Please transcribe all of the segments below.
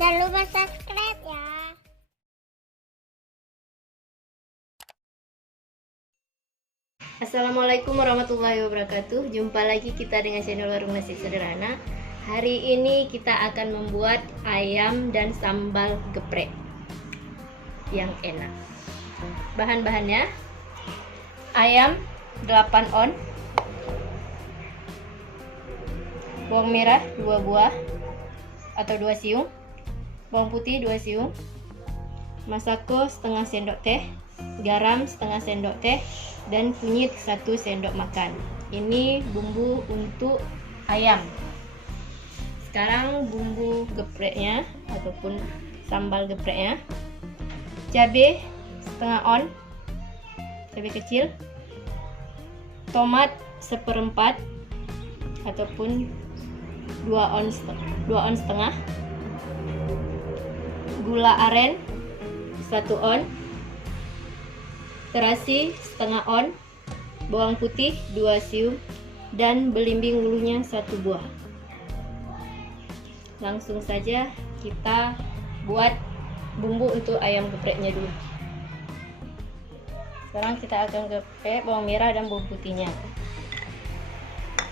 Jangan lupa subscribe ya. Assalamualaikum warahmatullahi wabarakatuh. Jumpa lagi kita dengan channel Warung Nasi Sederhana. Hari ini kita akan membuat ayam dan sambal geprek yang enak. Bahan-bahannya: ayam 8 on, bawang merah 2 buah atau 2 siung, bawang putih 2 siung, masako setengah sendok teh, garam setengah sendok teh, dan kunyit 1 sendok makan. Ini bumbu untuk ayam. Sekarang bumbu gepreknya ataupun sambal gepreknya: cabai setengah on, cabai kecil, tomat 1/4 ataupun 2 on setengah, gula aren 1 on, terasi setengah on, bawang putih 2 siung, dan belimbing ulunya 1 buah. Langsung saja kita buat bumbu untuk ayam gepreknya dulu. Sekarang kita akan geprek bawang merah dan bawang putihnya.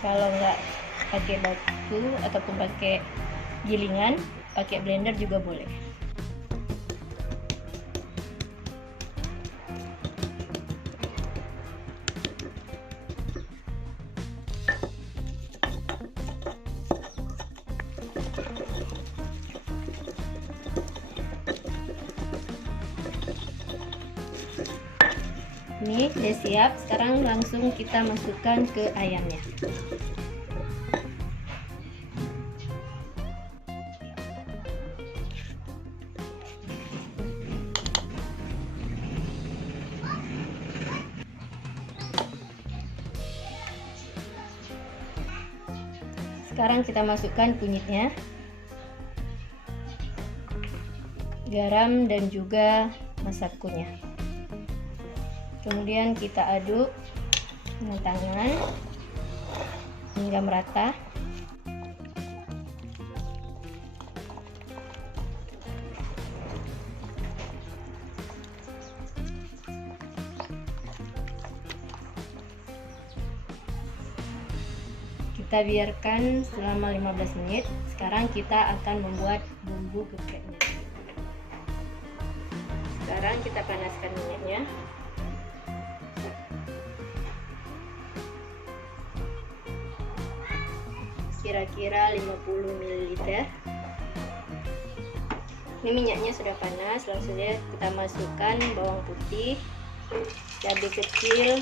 Kalau nggak pakai batu ataupun pakai gilingan, pakai blender juga boleh. Ini udah siap. Sekarang langsung kita masukkan ke ayamnya. Sekarang kita masukkan kunyitnya, garam, dan juga masakonya. Kemudian kita aduk dengan tangan hingga merata. Kita biarkan selama 15 menit. Sekarang kita akan membuat bumbu gepreknya. Sekarang kita panaskan minyaknya. Kira-kira 50 ml. Ini minyaknya sudah panas. Langsung saja kita masukkan bawang putih, cabai kecil,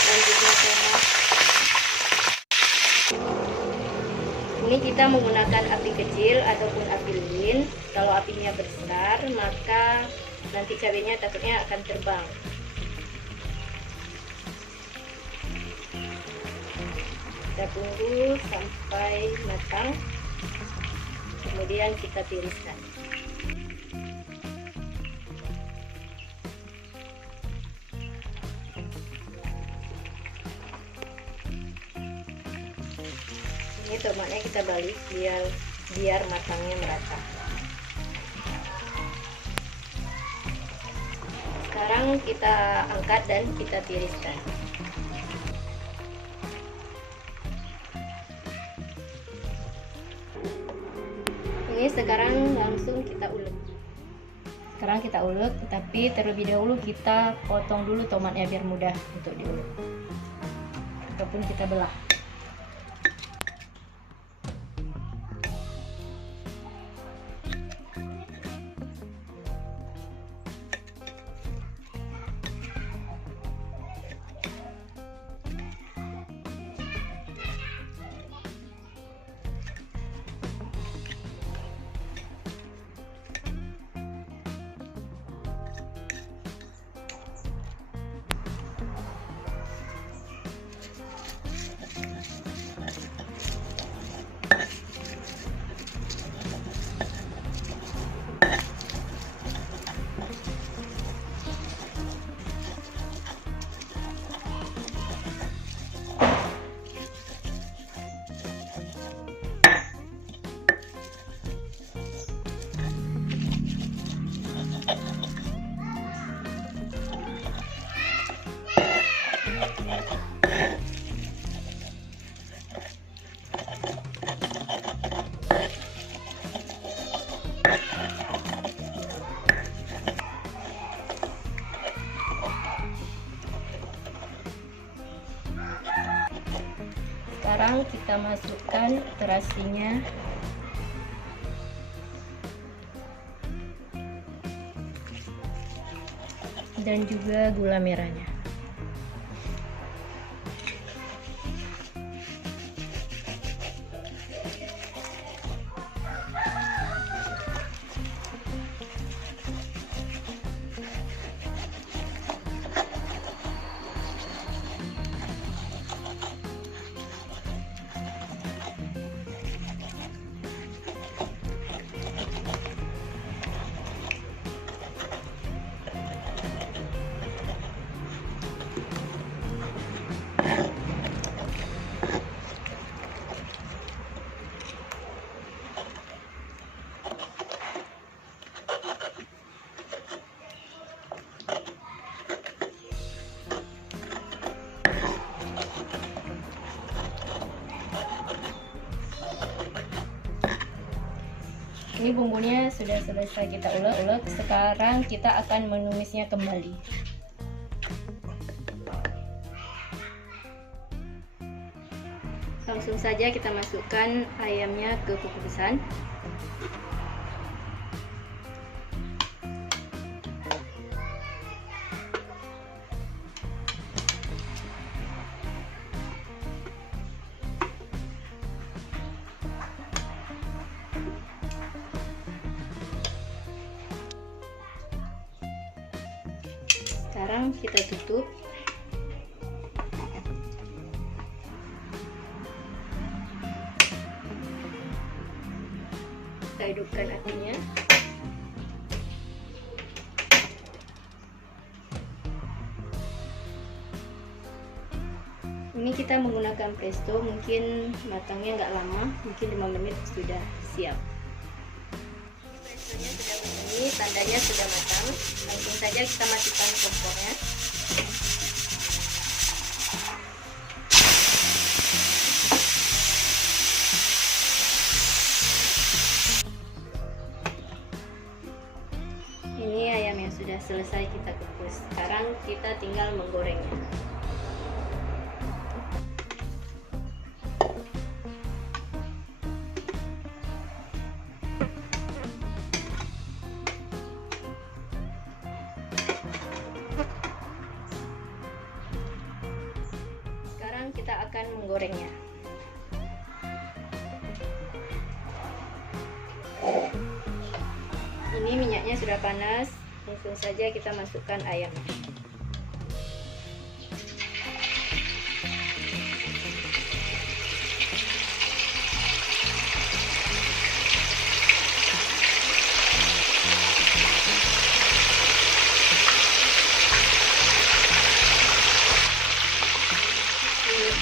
dan juga tomat. Ini kita menggunakan api kecil ataupun api lilin. Kalau apinya besar, maka nanti cabenya takutnya akan terbang. Kita tunggu sampai matang, kemudian kita tiriskan. Ini tomatnya kita balik biar matangnya merata. Sekarang kita angkat dan kita tiriskan. Ini sekarang langsung kita ulek. Sekarang kita ulek, tapi terlebih dahulu kita potong dulu tomatnya biar mudah untuk diulek. Ataupun kita belah. Sekarang kita masukkan terasinya. Dan juga gula merahnya. Ini bumbunya sudah selesai kita ulek-ulek. Sekarang kita akan menumisnya kembali. Langsung saja kita masukkan ayamnya ke kukusan. Sekarang kita tutup. Kita hidupkan apinya. Ini kita menggunakan presto, mungkin matangnya nggak lama, mungkin 5 menit sudah siap. Prestonya sudah begini, tandanya sudah matang. Langsung saja kita matikan kompornya. Ini ayam yang sudah selesai kita kukus. Sekarang kita tinggal menggorengnya. Sekarang kita akan menggorengnya. Ini minyaknya sudah panas, langsung saja kita masukkan ayamnya.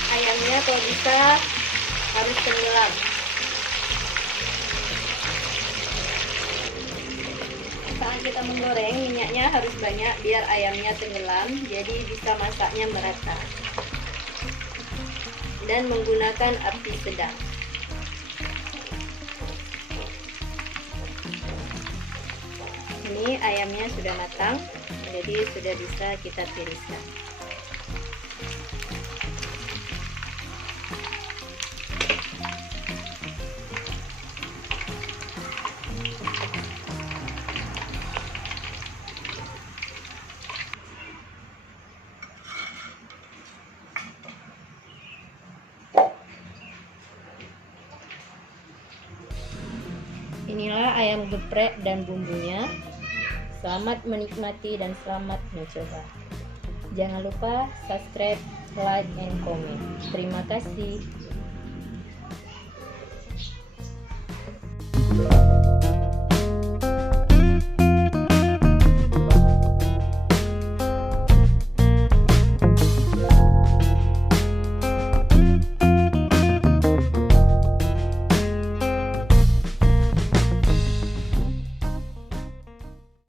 Ayamnya kalau bisa harus tenggelam. Saat kita menggoreng, minyaknya harus banyak biar ayamnya tenggelam, jadi bisa masaknya merata. Dan menggunakan api sedang. Ini ayamnya sudah matang, jadi sudah bisa kita tiriskan. Inilah ayam geprek dan bumbunya. Selamat menikmati dan selamat mencoba. Jangan lupa subscribe, like, and comment. Terima kasih.